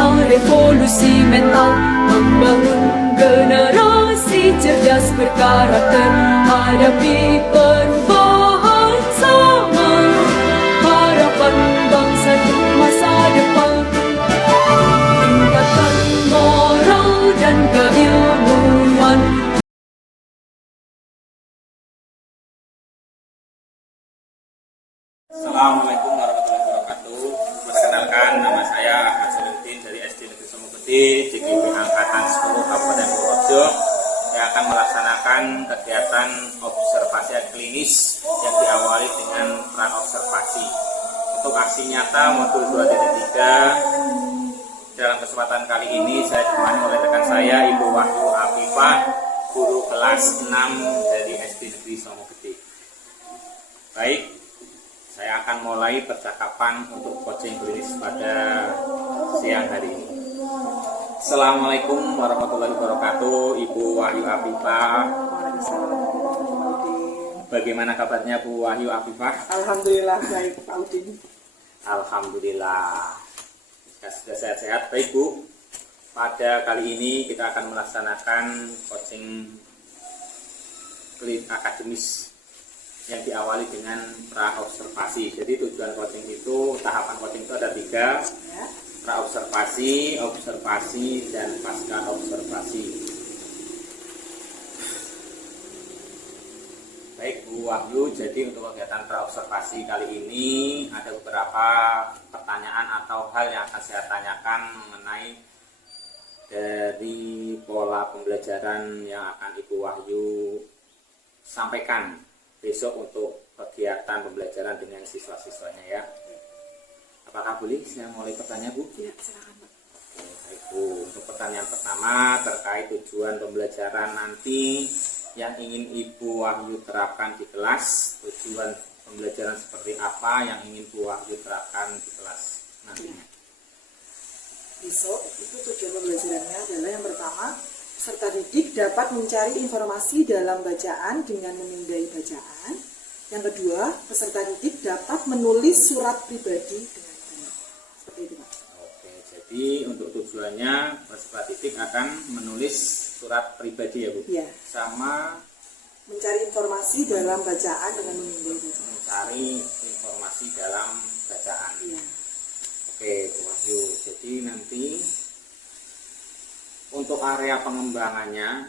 Inilah revolusi mental, membangun generasi cerdas berkarakter, hadapi perubahan zaman, harapan bangsa untuk masa depan. Tingkatkan moral dan keilmuan. Assalamualaikum warahmatullahi wabarakatuh. Perkenalkan, nama saya Ahmad Solihuddin dari SD Negeri Somogede, JGB Angkatan 10 Kabupaten Purworejo, yang akan melaksanakan kegiatan observasi klinis yang diawali dengan praobservasi. Untuk aksi nyata modul 2.3, dalam kesempatan kali ini saya ditemani oleh rekan saya Ibu Wahyu Afifah, guru kelas 6 dari SD Negeri Somogede. Baik, saya akan mulai percakapan untuk coaching klinis pada siang hari ini. Assalamualaikum warahmatullahi wabarakatuh, Ibu Wahyu Afifah. Bagaimana kabarnya Bu Wahyu Afifah? Alhamdulillah baik Pak Udin. Alhamdulillah. Sudah sehat-sehat. Baik Bu, pada kali ini kita akan melaksanakan coaching klinis akademis yang diawali dengan praobservasi. Jadi tujuan coaching itu, tahapan coaching itu ada 3, Ya. praobservasi, observasi, dan pasca observasi. Baik Bu Wahyu, jadi untuk kegiatan praobservasi kali ini ada beberapa pertanyaan atau hal yang akan saya tanyakan mengenai dari pola pembelajaran yang akan Ibu Wahyu sampaikan besok untuk kegiatan pembelajaran dengan siswa-siswanya ya. Apakah boleh saya mulai pertanyaan Bu? Ya, silakan Pak. Oke, baik Bu. Untuk pertanyaan pertama terkait tujuan pembelajaran nanti yang ingin Ibu Wahyu terapkan di kelas. Tujuan pembelajaran seperti apa yang ingin Bu Wahyu terapkan di kelas nantinya? Besok itu tujuan pembelajarannya adalah yang pertama, peserta didik dapat mencari informasi dalam bacaan dengan memindai bacaan. Yang kedua, peserta didik dapat menulis surat pribadi dengan baik. Seperti itu Pak. Oke, jadi untuk tujuannya peserta didik akan menulis surat pribadi ya Bu? Ya, Sama mencari informasi dalam bacaan dengan memindai bacaan. mencari informasi dalam bacaan. Ya. Oke Bu Wahyu, jadi nanti untuk area pengembangannya,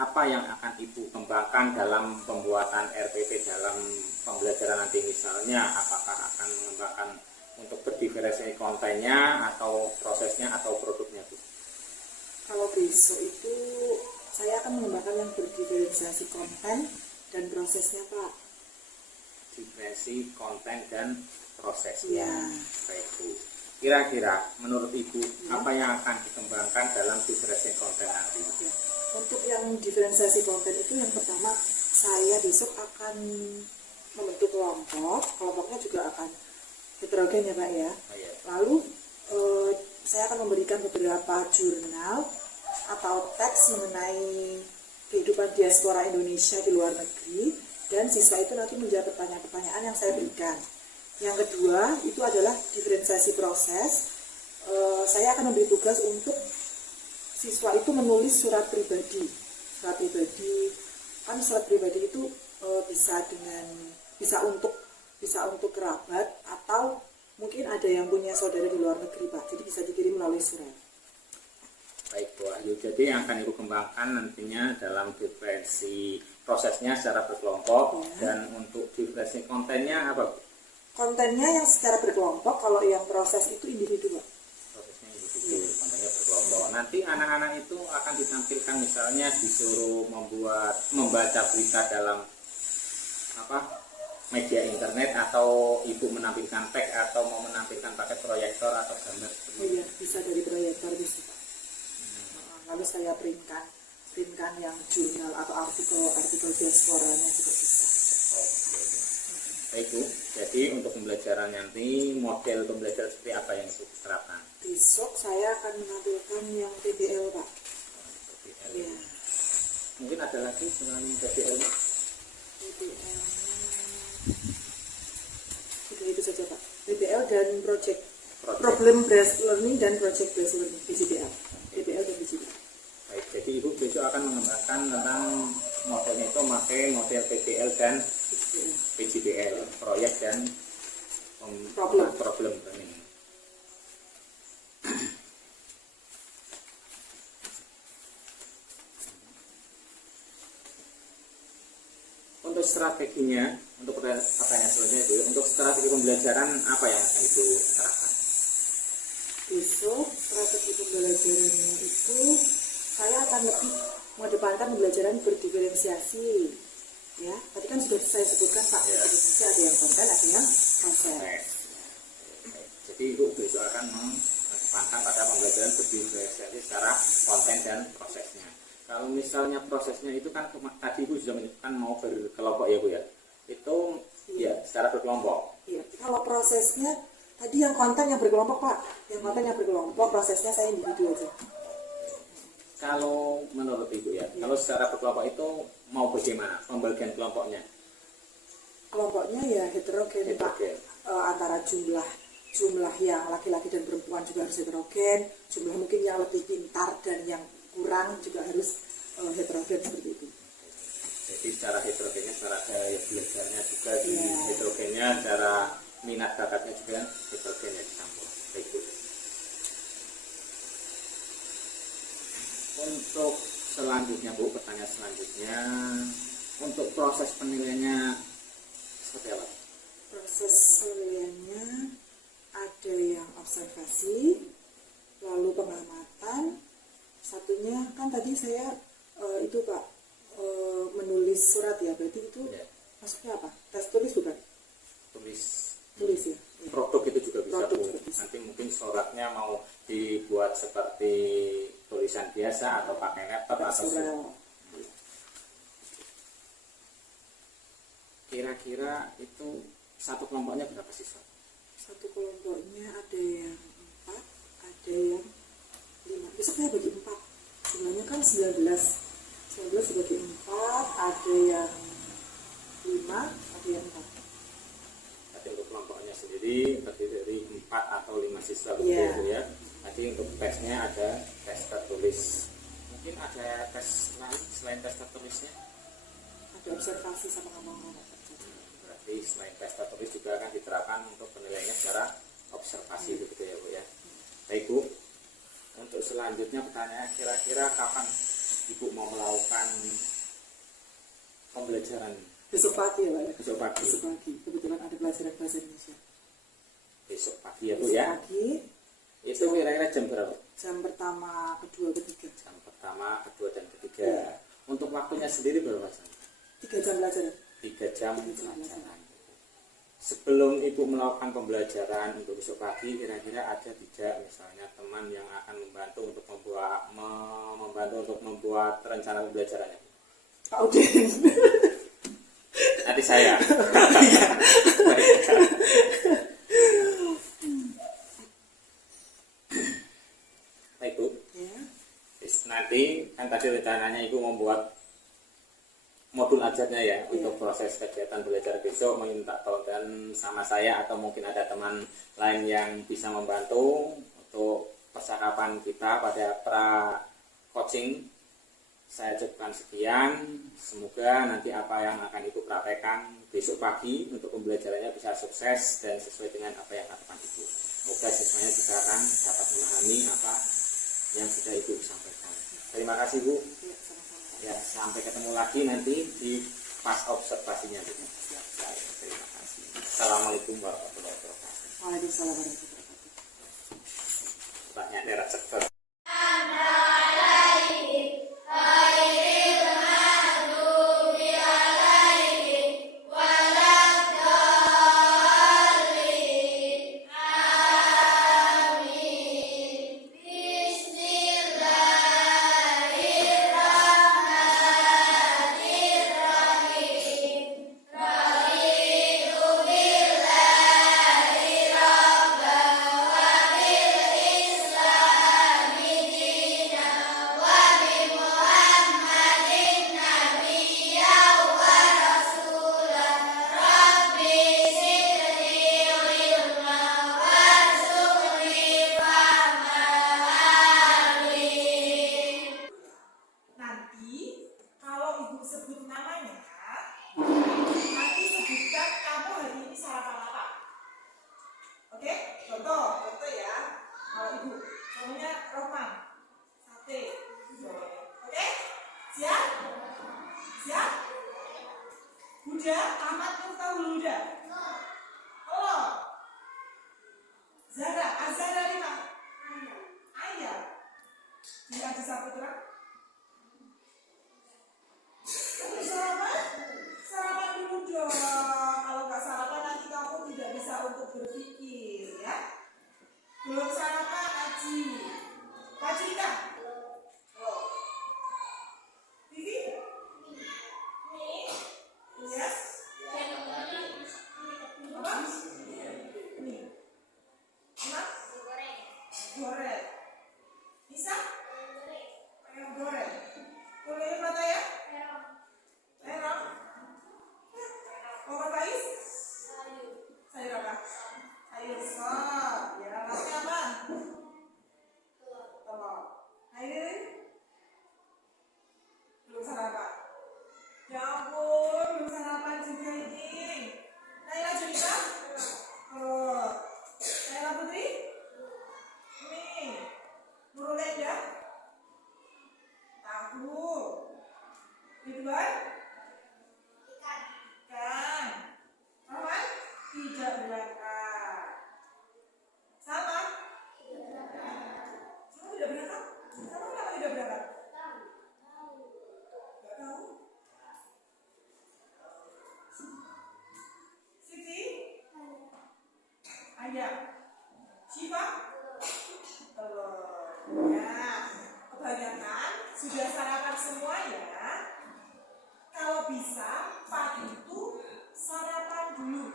apa yang akan Ibu kembangkan dalam pembuatan RPP dalam pembelajaran nanti? Misalnya, apakah akan mengembangkan untuk berdiferensiasi kontennya, atau prosesnya, atau produknya Bu? Kalau besok itu saya akan mengembangkan yang berdiferensiasi konten dan prosesnya Pak. Diferensi konten dan prosesnya. Ya. Baik Bu. Kira-kira menurut Ibu apa yang akan dikembangkan dalam diferensiasi konten nanti? Ya. Untuk yang diferensiasi konten itu yang pertama saya besok akan membentuk kelompoknya juga akan heterogen ya Pak ya. Oh, iya. Lalu saya akan memberikan beberapa jurnal atau teks mengenai kehidupan diaspora Indonesia di luar negeri, dan siswa itu nanti menjawab pertanyaan-pertanyaan yang saya berikan. Yang kedua itu adalah diferensiasi proses. Saya akan memberi tugas untuk siswa itu menulis surat pribadi. Surat pribadi itu bisa untuk kerabat, atau mungkin ada yang punya saudara di luar negeri Pak. Jadi bisa dikirim melalui surat. Baik Bu Wahyu, jadi yang akan Ibu kembangkan nantinya dalam diferensi prosesnya secara berkelompok, dan untuk diferensi kontennya apa Bu? Kontennya yang secara berkelompok, kalau yang proses itu individu Pak. Prosesnya individu, kontennya berkelompok. Nanti anak-anak itu akan ditampilkan misalnya disuruh membaca berita dalam media internet, atau Ibu menampilkan teks, atau mau menampilkan pakai proyektor atau gambar. Oh iya, bisa dari proyektor bisa Pak. Lalu saya printkan yang jurnal atau artikel diasporanya juga bisa. Baik Bu, jadi untuk pembelajaran nanti model pembelajaran seperti apa yang Ibu terapkan? Besok saya akan menampilkan yang PBL Pak. PBL. Ya. Mungkin ada lagi selain PBL? PBL sudah itu saja Pak. PBL dan project problem based learning dan project based learning PJBL, PBL dan PJBL. Baik, jadi Ibu besok akan mengembangkan tentang modelnya itu pakai model PBL dan PJBL, proyek dan problem learning. Untuk strateginya, untuk pertanyaan selanjutnya itu, untuk strategi pembelajaran apa yang akan Ibu terapkan? Besok strategi pembelajarannya itu saya akan lebih mengedepankan pembelajaran berdiferensiasi. Ya, tadi kan sudah saya sebutkan Pak, diferensiasi ada yang konten, ada yang proses. Jadi Ibu besok akan mengedepankan pada pembelajaran berdiferensiasi secara konten dan prosesnya. Kalau misalnya prosesnya itu kan tadi Ibu sudah menyebutkan mau berkelompok ya Bu ya, itu ya secara berkelompok. Iya, kalau prosesnya tadi yang konten yang berkelompok Pak, yang konten yang berkelompok, prosesnya saya individu aja. Kalau menurut Ibu ya, kalau secara berkelompok itu mau bagaimana pembagian kelompoknya? Kelompoknya ya heterogen Pak, antara jumlah yang laki-laki dan perempuan juga harus heterogen, jumlah mungkin yang lebih pintar dan yang kurang juga harus heterogen seperti itu. Jadi secara heterogennya, secara gaya belajarnya juga di heterogennya, secara minat bakatnya juga heterogennya dicampur. Baik Bu. Untuk selanjutnya Bu, pertanyaan selanjutnya, untuk proses penilaiannya seperti apa? Proses penilaiannya ada yang observasi, lalu pengamatan, satunya kan tadi saya itu Pak menulis surat ya, berarti itu maksudnya apa? Tes tulis bukan? Tulis ya. Produk itu juga bisa Produk Bu. juga bisa. Nanti mungkin suratnya mau dibuat seperti tulisan biasa atau pakai laptop atau surat. Kira-kira itu satu kelompoknya berapa siswa? Satu kelompoknya ada yang 4, ada yang 5. Besok saya bagi 4. Jumlahnya kan 19 dibagi 4, ada yang 5, ada yang 4. Nanti untuk kelompoknya sendiri terdiri dari 4 atau 5 siswa begitu ya. Nanti untuk tesnya ada tes tertulis. Mungkin ada tes lain selain tes tertulisnya? Ada observasi sama ngomong-ngomong. Berarti selain tes tertulis juga akan diterapkan untuk penilaiannya secara observasi begitu ya Bu ya. Baik Bu, untuk selanjutnya pertanyaan, kira-kira kapan Ibu mau melakukan pembelajaran? Besok pagi ya Pak ya? Besok pagi. Besok pagi, kebetulan ada pelajaran bahasa Indonesia. Besok pagi ya Bu Besok ya. pagi. Itu kira-kira jam berapa? Jam pertama, kedua, ketiga. Jam pertama, kedua dan ketiga. Untuk waktunya sendiri berapa jam? 3 jam pelajaran. 3 jam pelajaran. Sebelum Ibu melakukan pembelajaran untuk besok pagi, kira-kira ada tidak misalnya teman yang akan membantu untuk membuat rencana pembelajarannya? Pak Udin. Nanti saya. Baik Bu. Ya. Nanti kan tadi rencananya Ibu membuat modul ajarnya ya untuk proses kegiatan belajar besok, minta tolong sama saya atau mungkin ada teman lain yang bisa membantu untuk percakapan kita pada pra coaching. Saya cukupkan sekian, semoga nanti apa yang akan Ibu praktekkan besok pagi untuk pembelajarannya bisa sukses dan sesuai dengan apa yang katakan Ibu. Semoga siswanya juga akan dapat memahami apa yang sudah Ibu sampaikan. Terima kasih Bu. Ya, sampai ketemu lagi nanti di pas observasinya. Terima kasih. Assalamualaikum warahmatullahi wabarakatuh. Waalaikumsalam warahmatullahi wabarakatuh. Banyak daerah sektor. Namanya Rohman. Sate. Oke? Siap? Siap? Huda, Ahmad Miftahul Huda. Halo. Zara, Azara dari mana? Ayah. Dia Aji Saputra. Sarapan? Sarapan dulu dong. Kalau nggak sarapan nanti kamu tidak bisa untuk berpikir, ya. Belum sarapan, Aji. Aji kita? Oh. Vivi? Yes. Apa? Ini. Enak? Goreng. Bisa? Ayam goreng. Boleh mata ya? Merah. Mama Thais? Sayur apa? Sayur sop. Ya, lauknya apa? Telur. Airin? Belum sarapan. Ya ampun, belum sarapan juga ini. Naila Junita? Oh. Naila Putri? Nih. Nurul Enda? Tahu. Ridwan? Ikan. Rahman? Tidak berangkat. Sama? Sama tidak berangkat? Sama kenapa tidak berangkat? Gak tahu. Siti? Ayam. Syifa? Telur. Ya, kebanyakan sudah sarapan semua ya. Kalau bisa pagi itu sarapan dulu.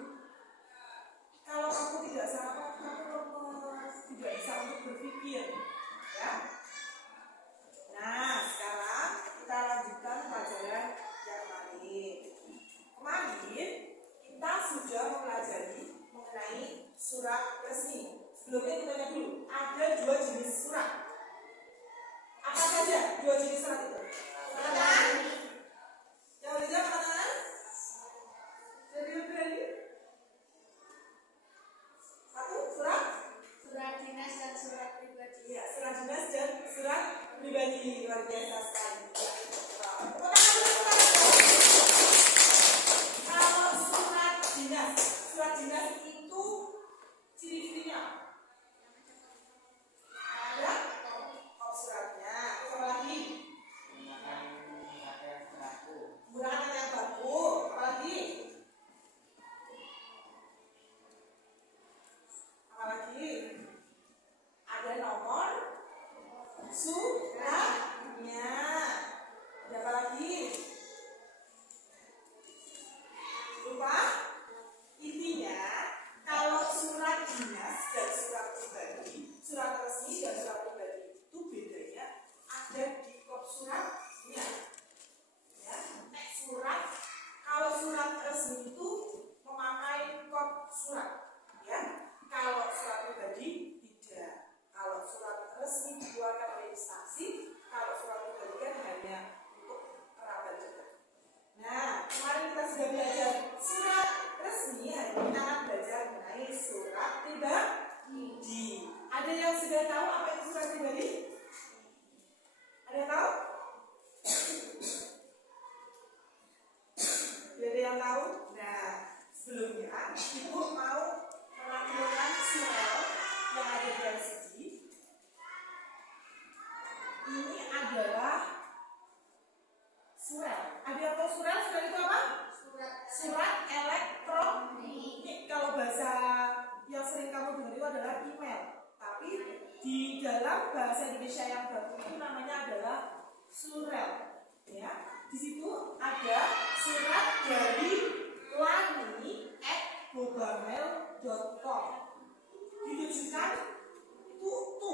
Kalau kamu tidak sarapan, kamu lemes, tidak bisa untuk berpikir, ya. Nah, sekarang kita lanjutkan pelajaran yang lain. Kemarin kita sudah mempelajari mengenai surat resmi. Sebelumnya kita lihat dulu, ada 2 jenis surat. Apa saja 2 jenis surat itu? Surat yang dijawab angkat tangan. Jadi berani. 1 surat dinas dan surat pribadi. Iya, surat dinas dan surat pribadi. Luar biasa sekali. Kalau surat dinas itu ciri-cirinya ada kop suratnya. Apa lagi? Menggunakan kata yang baku. Apa lagi? Apa lagi? Ada nomor suratnya. Ada apa lagi? Lupa? Intinya, kalau surat dinas dan surat pribadi, surat resmi dan surat pribadi itu bedanya ada di kop suratnya. Ya, surat. Kalau surat resmi itu memakai kop surat. Ya, kalau surat pribadi tidak. Kalau surat resmi dikeluarkan oleh instansi, kalau surat pribadi kan hanya untuk kerabat dekat. Nah, kemarin kita sudah belajar surat resmi, hari ini kita akan belajar mengenai surat pribadi. Ada yang sudah tahu apa itu surat pribadi? Ada yang tahu? Ada yang tahu? Nah, sebelumnya Ibu mau menampilkan surel yang ada di LCD. Ini adalah surel. Ada yang tahu surel? Surel itu apa? Surat elektronik. Kalau bahasa yang sering kamu dengar itu adalah email. Tapi di dalam bahasa Indonesia yang baku itu namanya adalah surel. Ya, di situ ada surat dari lani@bobamail.com. Ditujukan itu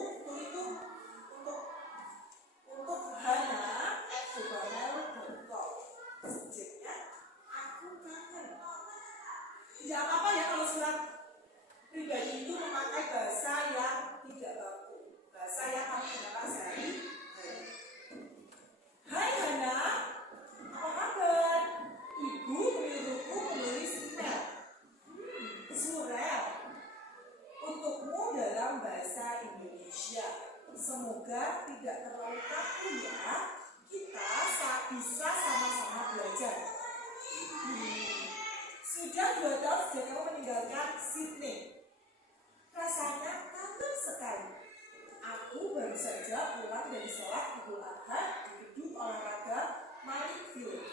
untuk hana@bobamail.com. Subjeknya aku kangen. Tidak apa-apa ya kalau surat pribadi itu memakai bahasa yang tidak baku, bahasa yang kamu gunakan sehari-hari. Hai Hana, apa kabar? Ibu menyuruhku menulis email surel untukmu dalam semoga tidak terlalu kaku ya. Kita bisa sama-sama belajar. Sudah 2 tahun sejak kamu meninggalkan Sydney. Rasanya kangen sekali. Aku baru saja pulang dari sholat Idul Adha di gedung olahraga Malikville.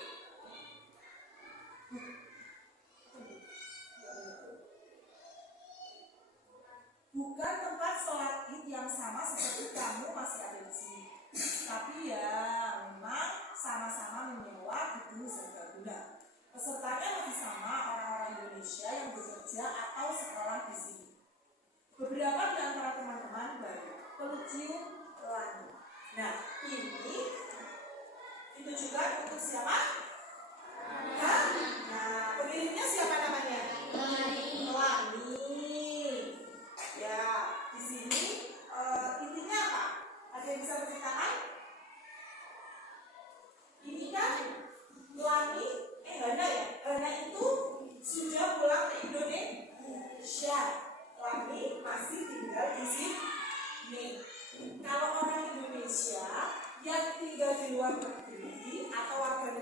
Bukan tempat sholat id yang sama seperti kamu masih ada di sini. Tapi ya memang sama-sama menyewa gedung serbaguna. Pesertanya masih sama orang-orang Indonesia yang bekerja atau sekolah di sini. Beberapa di antara teman-teman baru pelucium pelangi. Nah, ini ditujukan untuk siapa? Hah? Nah, pemiliknya siapa namanya? Pelangi. Ya, di sini intinya apa? Ada yang bisa menceritakan? Ini kan pelangi, Hana ya? Hana itu sudah pulang ke Indonesia. Pelangi masih tinggal di sini. Kalau orang Indonesia yang tinggal di luar negeri atau warga